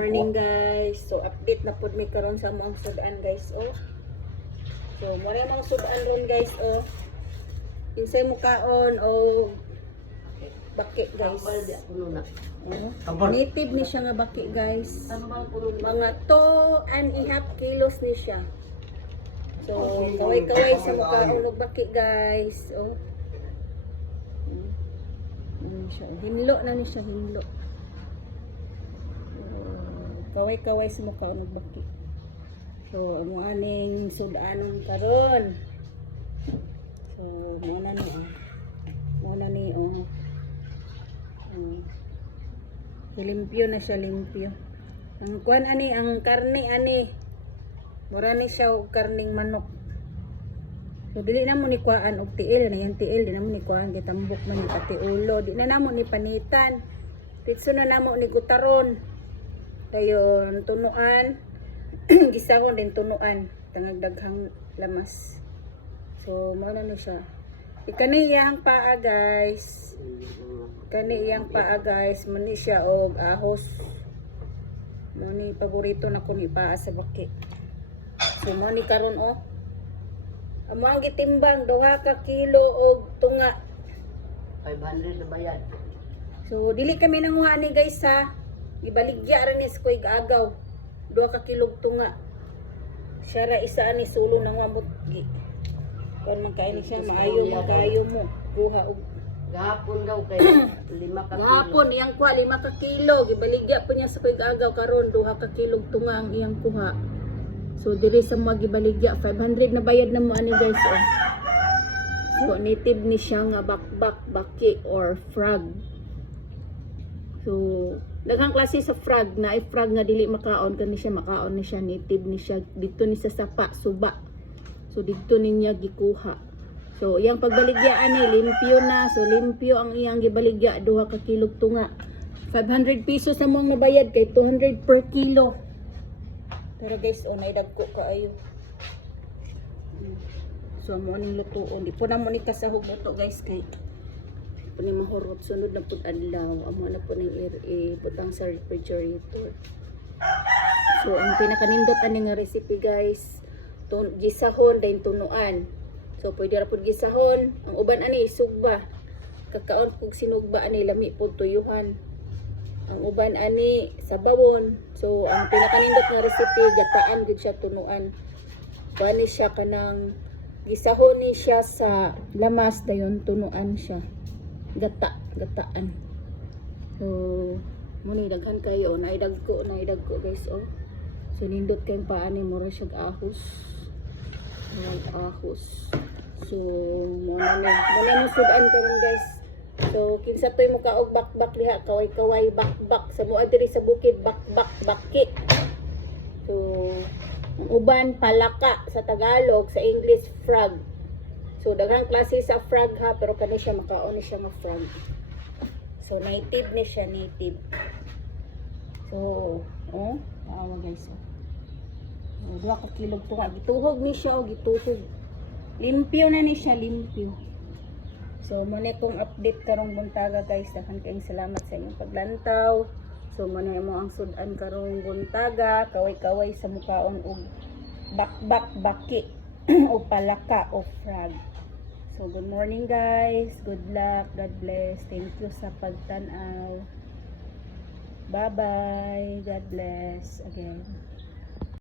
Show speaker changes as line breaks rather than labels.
Morning guys. So update na pud mi karon sa among sudan guys oh. So mo na mga sudan ron guys oh. Kinsay mo kaon o baki guys.
Tambal nuna.
Oh. Native ni siya nga baki guys.
Tambal.
Mga 2 and a half kilos ni siya. So kaway-kaway sa mukha og baki guys. Oh. Mm. Ano siya? Hinlo na ni siya hinlo. Kaway-kaway sa mukha og baki. So amo aning sudanon karon. So mo na ni oh. Mo na ni oh. Mm. Limpyo na siya limpyo. Ang kuan ani ang karne ani. Mura ni siya og karning manok. So dili na mo ni kuan og tiil na yung tiil di na mo ni kuan gitambok man ni pati ulo di na namo ni panitan. Pitso na namo ni gutaron. Dayon tunuan gisahon din tunuan tangag daghang lamas. So mo na ni siya. Ikani iyang paa guys. Kani iyang paa guys, mani siya og ahos. Mani paborito na ko ni paa sa baki. So mo ni karon oh. Amo ang gitimbang duha ka kilo og tunga.
500 na bayad.
So dili kami nanguha ni guys ha. Gibaligya ra ni sa kuig agaw. Duha ka kilo og tunga. Siya ra isa ani sulo nang wamot gi. Kon man siya maayo man kayo mo. Duha og
Gahapon daw kay lima ka kilo.
Gahapon iyang kuha lima ka kilo, gibaligya pa niya sa kuig agaw karon duha ka kilo og tunga ang iyang kuha. So diri sa mga gibaligya 500 na bayad na mo ani guys oh. So native ni siya nga bakbak baki or frog. So daghang klase sa frog na ay frog nga dili makaon kani siya makaon ni siya native ni siya dito ni sa sapa suba. So dito niya gikuha. So iyang pagbaligya ani limpyo na. So limpyo ang iyang gibaligya duha ka kilog tunga. 500 pesos na mong nabayad kay 200 per kilo. Pero guys, oh, naidagko kaayo. So, mo ning lutuon. Di po na mo ni kasahog guys kay po ni mahurot. Sunod na po adlaw. Amo na po ning i butang sa refrigerator. So, ang pinakanindot ani nga recipe guys, tun gisahon dayon tunuan. So, pwede ra pud gisahon. Ang uban ani isugba. Kakaon kog sinugba ani lami pud tuyuhan ang uban ani sa bawon. So ang pinakanindot nga recipe gataan gud siya tunuan. Bani siya kanang gisahon ni siya sa lamas dayon tunuan siya. Gata, gataan. So mo ni daghan kayo naidagko naidagko guys oh. So nindot kay paani mo ra siya ahos. Ay, ahos. So mo na. Mo na sudan karon guys. So, kinsa to'y mo kaog bakbak liha, kaway-kaway bakbak. Sa mua diri sa bukid, bakbak baki. So, uban, palaka sa Tagalog, sa English, frog. So, daghang klase sa frog ha, pero kani siya makaon ni siya nga frog. So, native ni siya, native. So, oh, tawa guys. Oh. Oh, Dua ka kilog to Gituhog ni siya, o gituhog. Limpyo na ni siya, limpyo. So, muna kong update karong buntaga guys. Dakan kayong salamat sa inyong paglantaw. So, muna mo ang sudan karong buntaga. Kaway-kaway sa mukhaon og bakbak baki o palaka o frog. So, good morning guys. Good luck. God bless. Thank you sa pagtanaw. Bye-bye. God bless again.